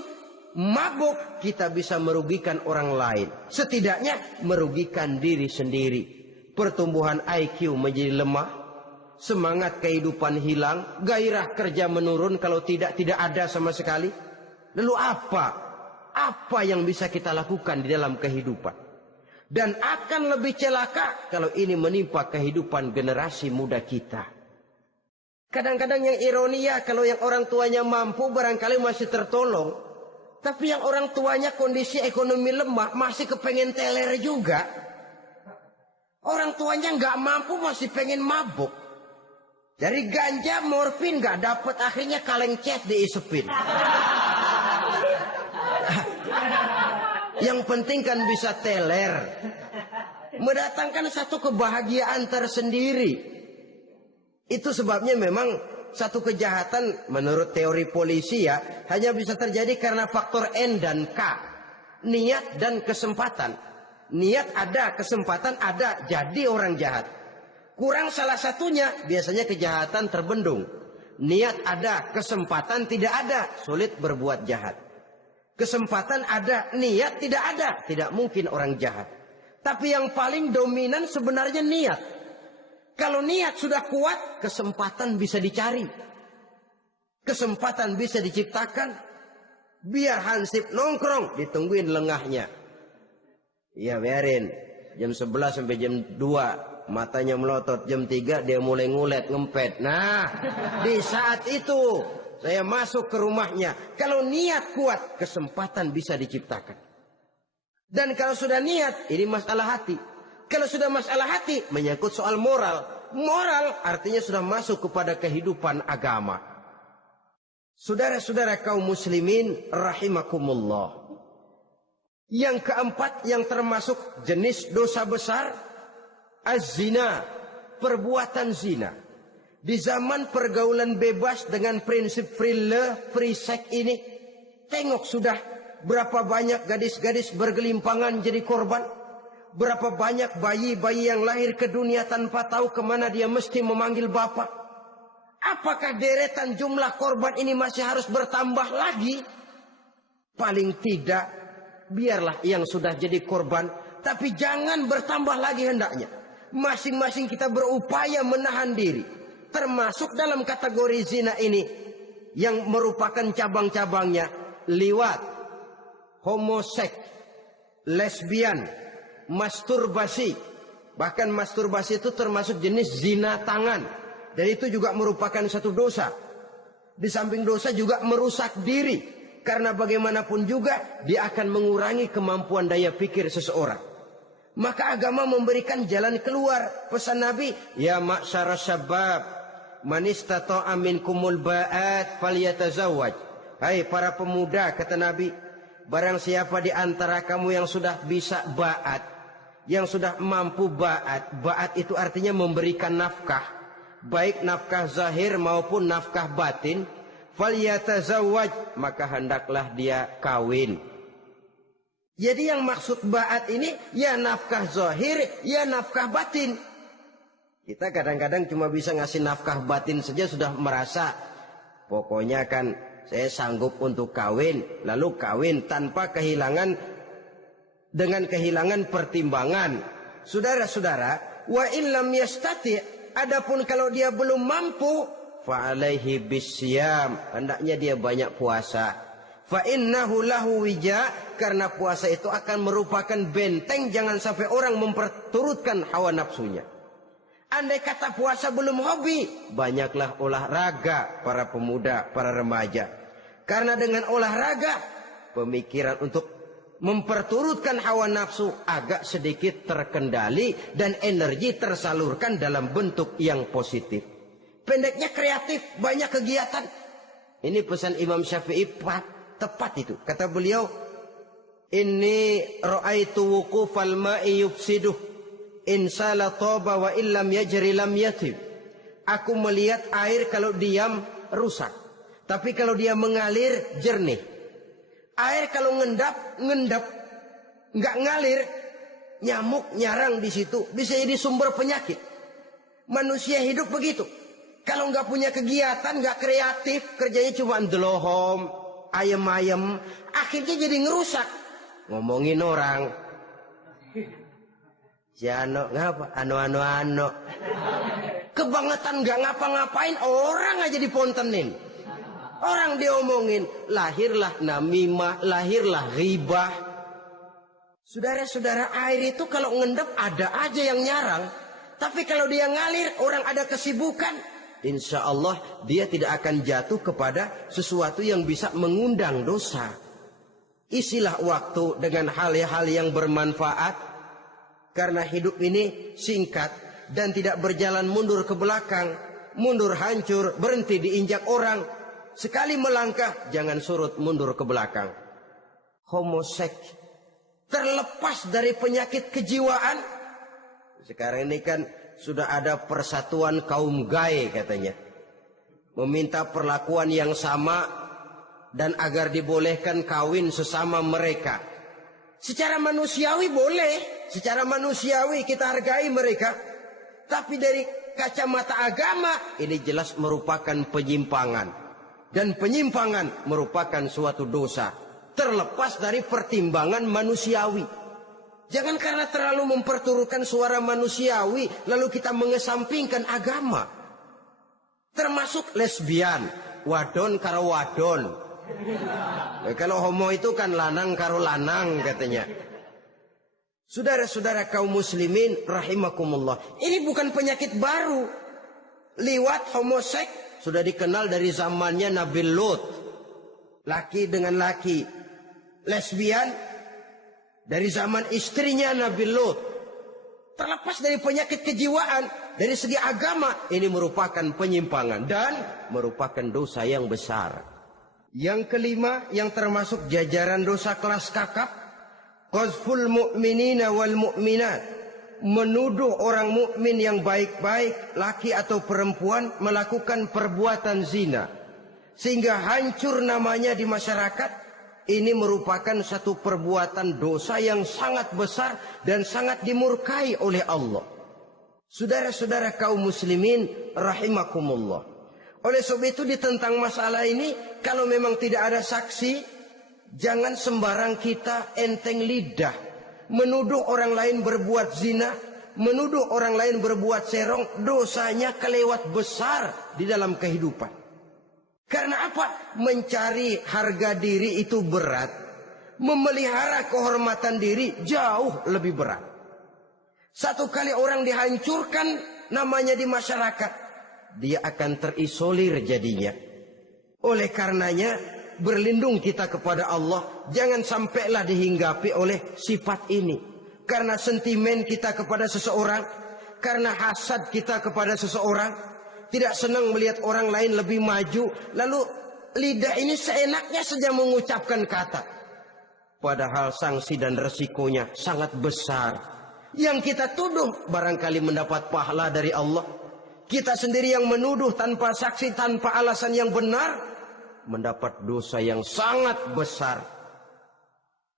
mabuk, kita bisa merugikan orang lain. Setidaknya merugikan diri sendiri. Pertumbuhan IQ menjadi lemah, semangat kehidupan hilang, gairah kerja menurun, kalau tidak ada sama sekali. Lalu apa yang bisa kita lakukan di dalam kehidupan? Dan akan lebih celaka kalau ini menimpa kehidupan generasi muda kita. Kadang-kadang yang ironi ya, kalau yang orang tuanya mampu barangkali masih tertolong. Tapi yang orang tuanya kondisi ekonomi lemah masih kepengen teler juga. Orang tuanya nggak mampu masih pengen mabuk. Dari ganja, morfin nggak dapat, akhirnya kaleng cat diisepin. Yang penting kan bisa teler. Mendatangkan satu kebahagiaan tersendiri. Itu sebabnya memang satu kejahatan menurut teori polisi ya, hanya bisa terjadi karena faktor N dan K. Niat dan kesempatan. Niat ada, kesempatan ada, jadi orang jahat. Kurang salah satunya, biasanya kejahatan terbendung. Niat ada, kesempatan tidak ada, sulit berbuat jahat. Kesempatan ada, niat tidak ada, tidak mungkin orang jahat. Tapi yang paling dominan sebenarnya niat. Kalau niat sudah kuat, kesempatan bisa dicari. Kesempatan bisa diciptakan. Biar Hansip nongkrong, ditungguin lengahnya. Iya biarin, jam 11 sampai jam 2. Matanya melotot, jam 3 dia mulai ngulet, ngempet. Nah, di saat itu saya masuk ke rumahnya. Kalau niat kuat, kesempatan bisa diciptakan. Dan kalau sudah niat, ini masalah hati. Kalau sudah masalah hati, menyangkut soal moral. Moral artinya sudah masuk kepada kehidupan agama. Saudara-saudara kaum muslimin rahimakumullah. Yang keempat yang termasuk jenis dosa besar, az-zina, perbuatan zina. Di zaman pergaulan bebas dengan prinsip free love, free sex ini, tengok sudah berapa banyak gadis-gadis bergelimpangan jadi korban. Berapa banyak bayi-bayi yang lahir ke dunia tanpa tahu kemana dia mesti memanggil bapak. Apakah deretan jumlah korban ini masih harus bertambah lagi? Paling tidak, biarlah yang sudah jadi korban, tapi jangan bertambah lagi hendaknya. Masing-masing kita berupaya menahan diri. Termasuk dalam kategori zina ini, yang merupakan cabang-cabangnya liwat, homoseks, lesbian, masturbasi. Bahkan masturbasi itu termasuk jenis zina tangan. Dan itu juga merupakan satu dosa. Di samping dosa juga merusak diri. Karena bagaimanapun juga dia akan mengurangi kemampuan daya pikir seseorang. Maka agama memberikan jalan keluar. Pesan Nabi, ya ma'syara syabab, man istata'a minkumul ba'at falyatazawwaj. Hai para pemuda, kata Nabi, barang siapa di antara kamu yang sudah bisa ba'at, yang sudah mampu ba'at. Ba'at itu artinya memberikan nafkah, baik nafkah zahir maupun nafkah batin. Falyatazawwaj, maka hendaklah dia kawin. Jadi yang maksud ba'at ini ya nafkah zahir, ya nafkah batin. Kita kadang-kadang cuma bisa ngasih nafkah batin saja sudah merasa pokoknya kan saya sanggup untuk kawin, lalu kawin tanpa kehilangan, dengan kehilangan pertimbangan. Saudara-saudara, wa illam yastati, adapun kalau dia belum mampu, fa alaihi bisyam, hendaknya dia banyak puasa. Fa innahu lahu wija, karena puasa itu akan merupakan benteng jangan sampai orang memperturutkan hawa nafsunya. Andai kata puasa belum hobi, banyaklah olahraga para pemuda, para remaja. Karena dengan olahraga, pemikiran untuk memperturutkan hawa nafsu agak sedikit terkendali dan energi tersalurkan dalam bentuk yang positif. Pendeknya kreatif, banyak kegiatan. Ini pesan Imam Syafi'i tepat itu. Kata beliau, inni ra'aitu wuqufal ma'i yufsiduh, insala toba wa illam yajri lam yatib. Aku melihat air kalau diam rusak, tapi kalau dia mengalir jernih. Air kalau ngendap, nggak ngalir, nyamuk nyarang di situ, bisa jadi sumber penyakit. Manusia hidup begitu. Kalau nggak punya kegiatan, nggak kreatif, kerjanya cuma ndelohom, ayam-ayam, akhirnya jadi ngerusak. Ngomongin orang. Si ano ngapa? Ano. Kebangetan nggak ngapa-ngapain, orang aja dipontenin. Orang diomongin, lahirlah namimah, lahirlah ghibah. Saudara-saudara, air itu kalau ngendap ada aja yang nyarang. Tapi kalau dia ngalir, orang ada kesibukan, insya Allah dia tidak akan jatuh kepada sesuatu yang bisa mengundang dosa. Isilah waktu dengan hal-hal yang bermanfaat. Karena hidup ini singkat dan tidak berjalan mundur ke belakang. Mundur hancur, berhenti diinjak orang. Sekali melangkah, jangan surut mundur ke belakang. Homoseks, terlepas dari penyakit kejiwaan. Sekarang ini kan sudah ada persatuan kaum gay katanya. Meminta perlakuan yang sama dan agar dibolehkan kawin sesama mereka. Secara manusiawi boleh. Secara manusiawi kita hargai mereka. Tapi dari kacamata agama, ini jelas merupakan penyimpangan. Dan penyimpangan merupakan suatu dosa. Terlepas dari pertimbangan manusiawi. Jangan karena terlalu memperturutkan suara manusiawi, lalu kita mengesampingkan agama. Termasuk lesbian, wadon karo wadon. Kalau homo itu kan lanang karo lanang katanya. Saudara-saudara kaum muslimin rahimakumullah, ini bukan penyakit baru. Liwat, homoseks sudah dikenal dari zamannya Nabi Lut. Laki dengan laki. Lesbian dari zaman istrinya Nabi Lut. Terlepas dari penyakit kejiwaan, dari segi agama, ini merupakan penyimpangan dan merupakan dosa yang besar. Yang kelima, yang termasuk jajaran dosa kelas kakap, qazful mu'minina wal mu'minat, menuduh orang mukmin yang baik-baik, laki atau perempuan, melakukan perbuatan zina sehingga hancur namanya di masyarakat. Ini merupakan satu perbuatan dosa yang sangat besar dan sangat dimurkai oleh Allah. Saudara-saudara kaum muslimin rahimakumullah. Oleh sebab itu tentang masalah ini, kalau memang tidak ada saksi, jangan sembarang kita enteng lidah menuduh orang lain berbuat zina, menuduh orang lain berbuat serong. Dosanya kelewat besar di dalam kehidupan. Karena apa? Mencari harga diri itu berat. Memelihara kehormatan diri jauh lebih berat. Satu kali orang dihancurkan namanya di masyarakat, dia akan terisolir jadinya. Oleh karenanya, berlindung kita kepada Allah. Jangan sampailah dihinggapi oleh sifat ini. Karena sentimen kita kepada seseorang, karena hasad kita kepada seseorang, tidak senang melihat orang lain lebih maju, lalu lidah ini seenaknya saja mengucapkan kata. Padahal sanksi dan resikonya sangat besar. Yang kita tuduh barangkali mendapat pahala dari Allah. Kita sendiri yang menuduh tanpa saksi, tanpa alasan yang benar, mendapat dosa yang sangat besar.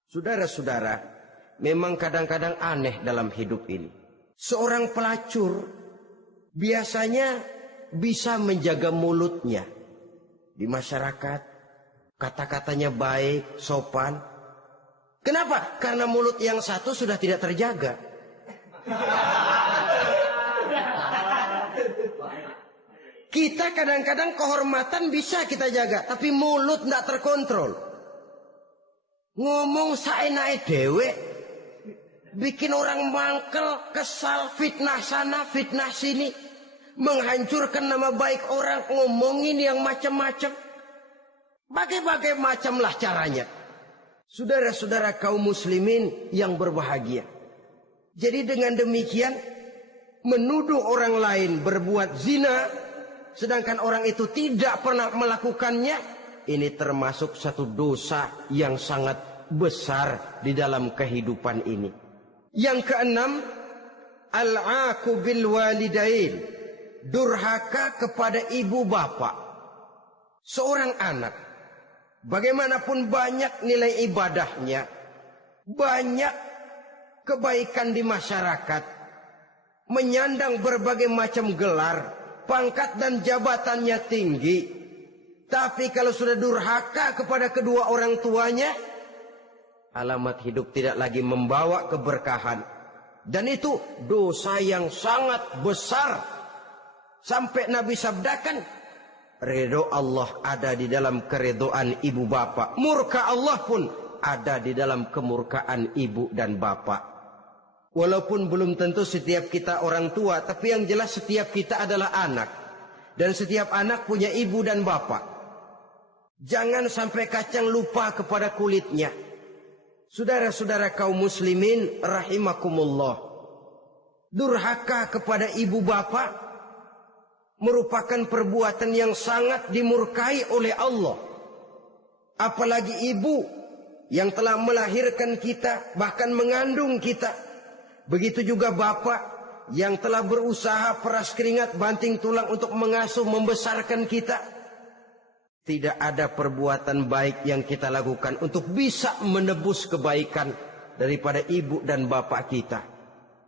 Saudara-saudara, memang kadang-kadang aneh dalam hidup ini. Seorang pelacur biasanya bisa menjaga mulutnya di masyarakat, kata-katanya baik, sopan. Kenapa? Karena mulut yang satu sudah tidak terjaga. Kita kadang-kadang kehormatan bisa kita jaga, tapi mulut tidak terkontrol. Ngomong saenake dhewe, bikin orang mangkel, kesal, fitnah sana, fitnah sini, menghancurkan nama baik orang, ngomongin yang macam-macam. Bagai-bagai macamlah caranya. Saudara-saudara kaum muslimin yang berbahagia. Jadi dengan demikian, menuduh orang lain berbuat zina, sedangkan orang itu tidak pernah melakukannya, ini termasuk satu dosa yang sangat besar di dalam kehidupan ini. Yang keenam, al-'aqu bil walidain, durhaka kepada ibu bapak. Seorang anak, bagaimanapun banyak nilai ibadahnya, banyak kebaikan di masyarakat, menyandang berbagai macam gelar, pangkat dan jabatannya tinggi, tapi kalau sudah durhaka kepada kedua orang tuanya, alamat hidup tidak lagi membawa keberkahan. Dan itu dosa yang sangat besar. Sampai Nabi sabdakan, ridho Allah ada di dalam keridhaan ibu bapak. Murka Allah pun ada di dalam kemurkaan ibu dan bapak. Walaupun belum tentu setiap kita orang tua, tapi yang jelas setiap kita adalah anak. Dan setiap anak punya ibu dan bapak. Jangan sampai kacang lupa kepada kulitnya. Saudara-saudara kaum muslimin rahimakumullah. Durhaka kepada ibu bapak merupakan perbuatan yang sangat dimurkai oleh Allah. Apalagi ibu yang telah melahirkan kita, bahkan mengandung kita. Begitu juga bapak yang telah berusaha peras keringat banting tulang untuk mengasuh membesarkan kita. Tidak ada perbuatan baik yang kita lakukan untuk bisa menebus kebaikan daripada ibu dan bapak kita.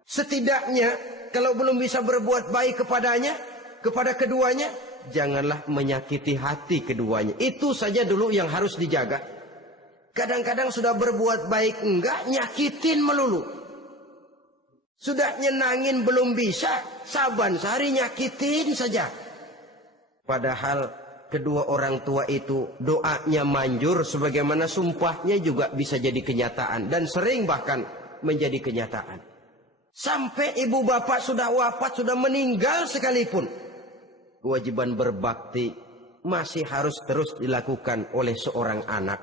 Setidaknya kalau belum bisa berbuat baik kepadanya, kepada keduanya, janganlah menyakiti hati keduanya. Itu saja dulu yang harus dijaga. Kadang-kadang sudah berbuat baik enggak, nyakitin melulu. Sudah nyenangin belum bisa, saban sehari nyakitin saja. Padahal kedua orang tua itu doanya manjur, sebagaimana sumpahnya juga bisa jadi kenyataan. Dan sering bahkan menjadi kenyataan. Sampai ibu bapak sudah wafat, sudah meninggal sekalipun, kewajiban berbakti masih harus terus dilakukan oleh seorang anak.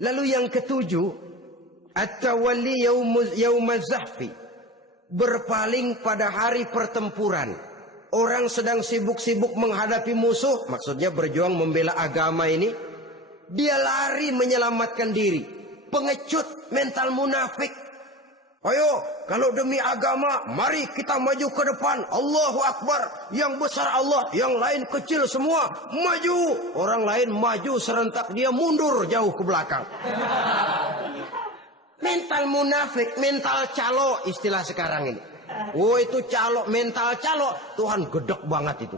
Lalu yang ketujuh, at-tawalli yaumaz zahfi, berpaling pada hari pertempuran. Orang sedang sibuk-sibuk menghadapi musuh, maksudnya berjuang membela agama ini, dia lari menyelamatkan diri. Pengecut, mental munafik. Ayo, kalau demi agama, mari kita maju ke depan. Allahu Akbar. Yang besar Allah, yang lain kecil semua. Maju. Orang lain maju serentak, dia mundur jauh ke belakang. Mental munafik, mental calo istilah sekarang ini. Oh itu calo, mental calo. Tuhan gedek banget itu.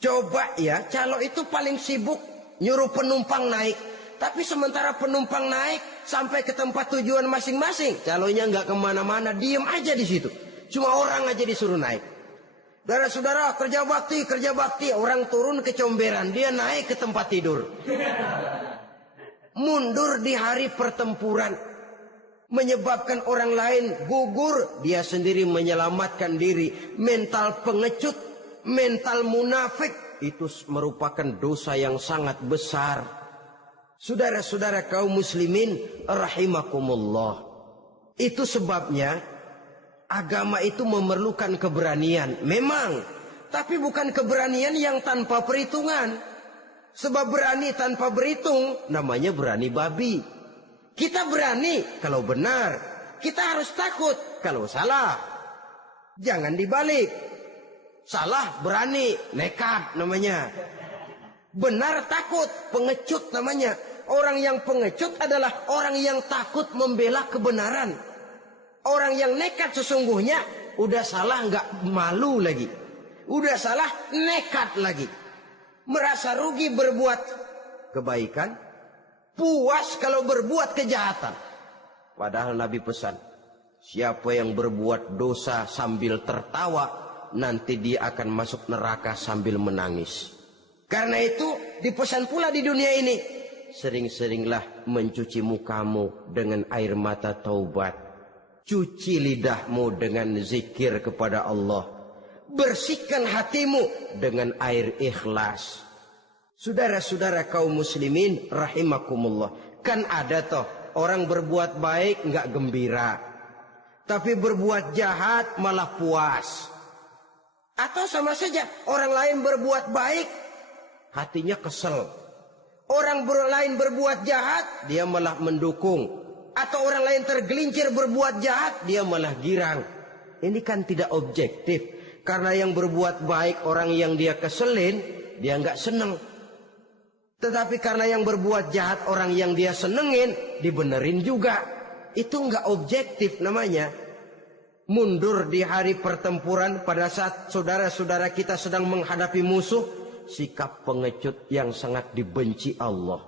Coba ya, calo itu paling sibuk nyuruh penumpang naik. Tapi sementara penumpang naik sampai ke tempat tujuan masing-masing, calonya nggak kemana-mana, diem aja di situ. Cuma orang aja disuruh naik. Saudara-saudara, kerja bakti, orang turun ke comberan, dia naik ke tempat tidur. Mundur di hari pertempuran, menyebabkan orang lain gugur, dia sendiri menyelamatkan diri. Mental pengecut, mental munafik, itu merupakan dosa yang sangat besar. Saudara-saudara kaum muslimin rahimakumullah. Itu sebabnya agama itu memerlukan keberanian. Memang, tapi bukan keberanian yang tanpa perhitungan. Sebab berani tanpa berhitung namanya berani babi. Kita berani kalau benar, kita harus takut kalau salah. Jangan dibalik. Salah berani, nekat namanya. Benar takut, pengecut namanya. Orang yang pengecut adalah orang yang takut membela kebenaran. Orang yang nekat sesungguhnya udah salah nggak malu lagi. Udah salah nekat lagi. Merasa rugi berbuat kebaikan, puas kalau berbuat kejahatan. Padahal Nabi pesan, siapa yang berbuat dosa sambil tertawa, nanti dia akan masuk neraka sambil menangis. Karena itu dipesan pula di dunia ini, sering-seringlah mencuci mukamu dengan air mata taubat. Cuci lidahmu dengan zikir kepada Allah. Bersihkan hatimu dengan air ikhlas. Saudara-saudara kaum muslimin rahimakumullah. Kan ada toh orang berbuat baik nggak gembira, tapi berbuat jahat malah puas. Atau sama saja orang lain berbuat baik, hatinya kesel. Orang lain berbuat jahat, dia malah mendukung. Atau orang lain tergelincir berbuat jahat, dia malah girang. Ini kan tidak objektif. Karena yang berbuat baik orang yang dia keselin, dia nggak seneng. Tetapi karena yang berbuat jahat orang yang dia senengin, dibenerin juga. Itu nggak objektif namanya. Mundur di hari pertempuran pada saat saudara-saudara kita sedang menghadapi musuh, sikap pengecut yang sangat dibenci Allah.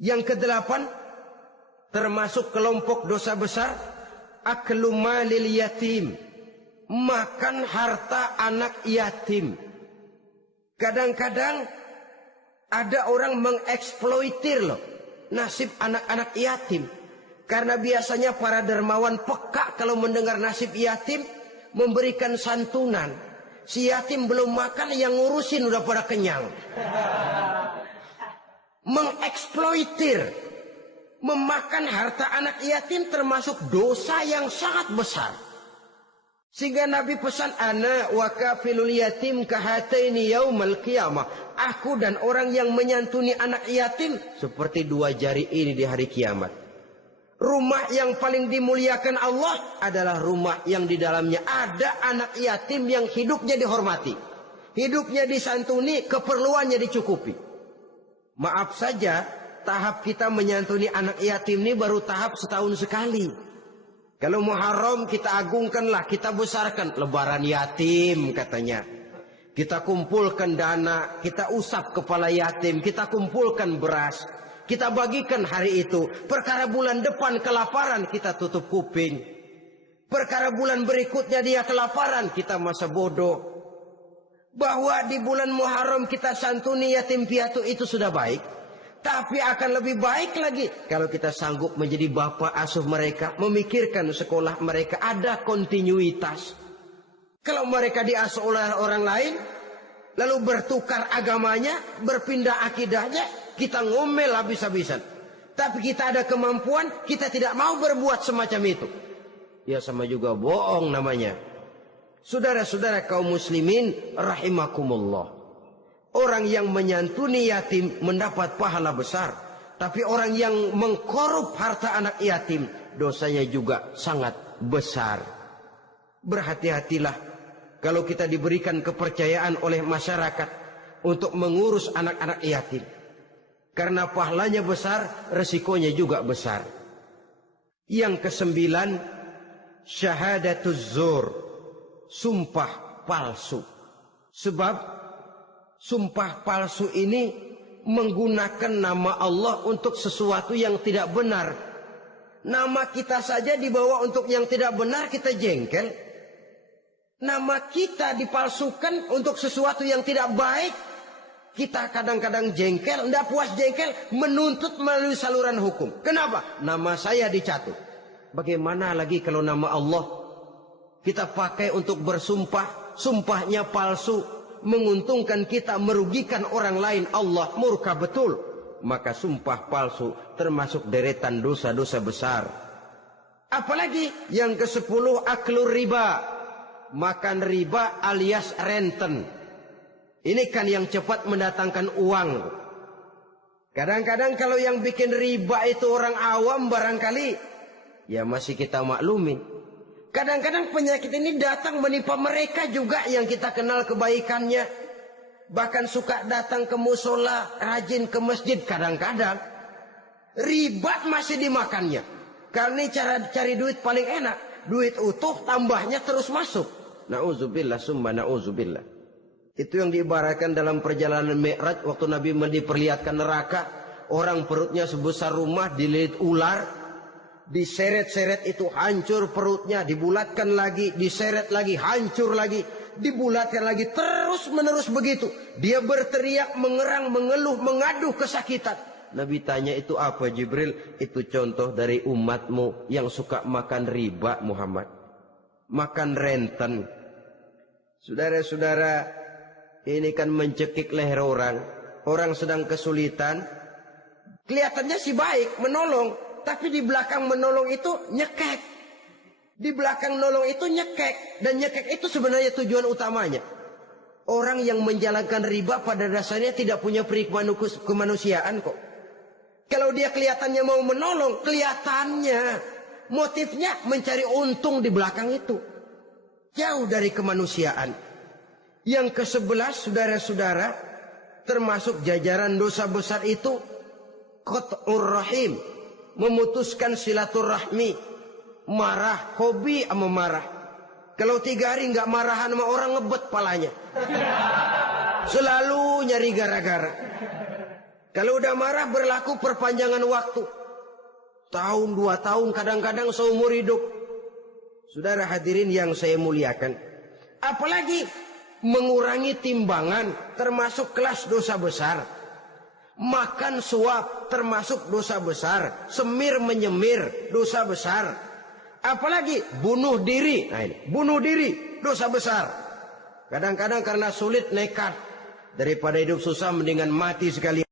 Yang kedelapan, termasuk kelompok dosa besar, aklu malil yatim, makan harta anak yatim. Kadang-kadang ada orang mengeksploitir loh nasib anak-anak yatim. Karena biasanya para dermawan peka kalau mendengar nasib yatim, memberikan santunan. Si yatim belum makan, yang ngurusin udah pada kenyang. Mengeksploitir, memakan harta anak yatim termasuk dosa yang sangat besar. Sehingga Nabi pesan, ana wa kafilul yatim kahataini yaumal qiyamah. Aku dan orang yang menyantuni anak yatim seperti dua jari ini di hari kiamat. Rumah yang paling dimuliakan Allah adalah rumah yang di dalamnya ada anak yatim yang hidupnya dihormati. Hidupnya disantuni, keperluannya dicukupi. Maaf saja, tahap kita menyantuni anak yatim ini baru tahap setahun sekali. Kalau Muharram kita agungkanlah, kita besarkan. Lebaran yatim katanya. Kita kumpulkan dana, kita usap kepala yatim, kita kumpulkan beras. Kita bagikan hari itu. Perkara bulan depan kelaparan, kita tutup kuping. Perkara bulan berikutnya dia kelaparan, kita masa bodoh. Bahwa di bulan Muharram kita santuni yatim piatu itu sudah baik. Tapi akan lebih baik lagi kalau kita sanggup menjadi bapak asuh mereka, memikirkan sekolah mereka, ada kontinuitas. Kalau mereka diasuh oleh orang lain, lalu bertukar agamanya, berpindah akidahnya, kita ngomel habis-habisan. Tapi kita ada kemampuan, kita tidak mau berbuat semacam itu. Ya sama juga bohong namanya. Saudara-saudara kaum muslimin rahimakumullah. Orang yang menyantuni yatim mendapat pahala besar. Tapi orang yang mengkorup harta anak yatim, dosanya juga sangat besar. Berhati-hatilah kalau kita diberikan kepercayaan oleh masyarakat untuk mengurus anak-anak yatim. Karena pahalanya besar, resikonya juga besar. Yang kesembilan, syahadatuz zur, sumpah palsu. Sebab sumpah palsu ini menggunakan nama Allah untuk sesuatu yang tidak benar. Nama kita saja dibawa untuk yang tidak benar, kita jengkel. Nama kita dipalsukan untuk sesuatu yang tidak baik. Kita kadang-kadang jengkel, tidak puas jengkel, menuntut melalui saluran hukum. Kenapa? Nama saya dicatut. Bagaimana lagi kalau nama Allah kita pakai untuk bersumpah, sumpahnya palsu, menguntungkan kita, merugikan orang lain, Allah murka betul. Maka sumpah palsu termasuk deretan dosa-dosa besar. Apalagi yang ke-10, aklur riba, makan riba alias renten. Ini kan yang cepat mendatangkan uang. Kadang-kadang kalau yang bikin riba itu orang awam barangkali, ya masih kita maklumin. Kadang-kadang penyakit ini datang menimpa mereka juga yang kita kenal kebaikannya. Bahkan suka datang ke musola, rajin ke masjid. Kadang-kadang riba masih dimakannya. Karena ini cara cari duit paling enak. Duit utuh tambahnya terus masuk. Na'udzubillah summa na'udzubillah. Itu yang diibaratkan dalam perjalanan Mi'raj waktu Nabi diperlihatkan neraka. Orang perutnya sebesar rumah dililit ular. Diseret-seret itu hancur perutnya. Dibulatkan lagi, diseret lagi, hancur lagi. Dibulatkan lagi, terus menerus begitu. Dia berteriak, mengerang, mengeluh, mengaduh kesakitan. Nabi tanya, itu apa Jibril? Itu contoh dari umatmu yang suka makan riba Muhammad. Makan renten. Saudara-saudara, ini kan mencekik leher orang. Orang sedang kesulitan. Kelihatannya sih baik, menolong. Tapi di belakang menolong itu nyekek. Di belakang nolong itu nyekek. Dan nyekek itu sebenarnya tujuan utamanya. Orang yang menjalankan riba pada dasarnya tidak punya peri kemanusiaan kok. Kalau dia kelihatannya mau menolong, kelihatannya motifnya mencari untung di belakang itu. Jauh dari kemanusiaan. Yang ke-11, saudara-saudara, termasuk jajaran dosa besar itu qat'ur rahim, memutuskan silaturahmi, marah, hobi sama marah. Kalau 3 hari nggak marahan sama orang, ngebet palanya. Selalu nyari gara-gara. Kalau udah marah berlaku perpanjangan waktu. Tahun, 2 tahun, kadang-kadang seumur hidup. Saudara hadirin yang saya muliakan. Apalagi mengurangi timbangan termasuk kelas dosa besar. Makan suap termasuk dosa besar. Semir menyemir dosa besar. Apalagi bunuh diri. Nah ini, bunuh diri dosa besar. Kadang-kadang karena sulit nekat. Daripada hidup susah mendingan mati sekali.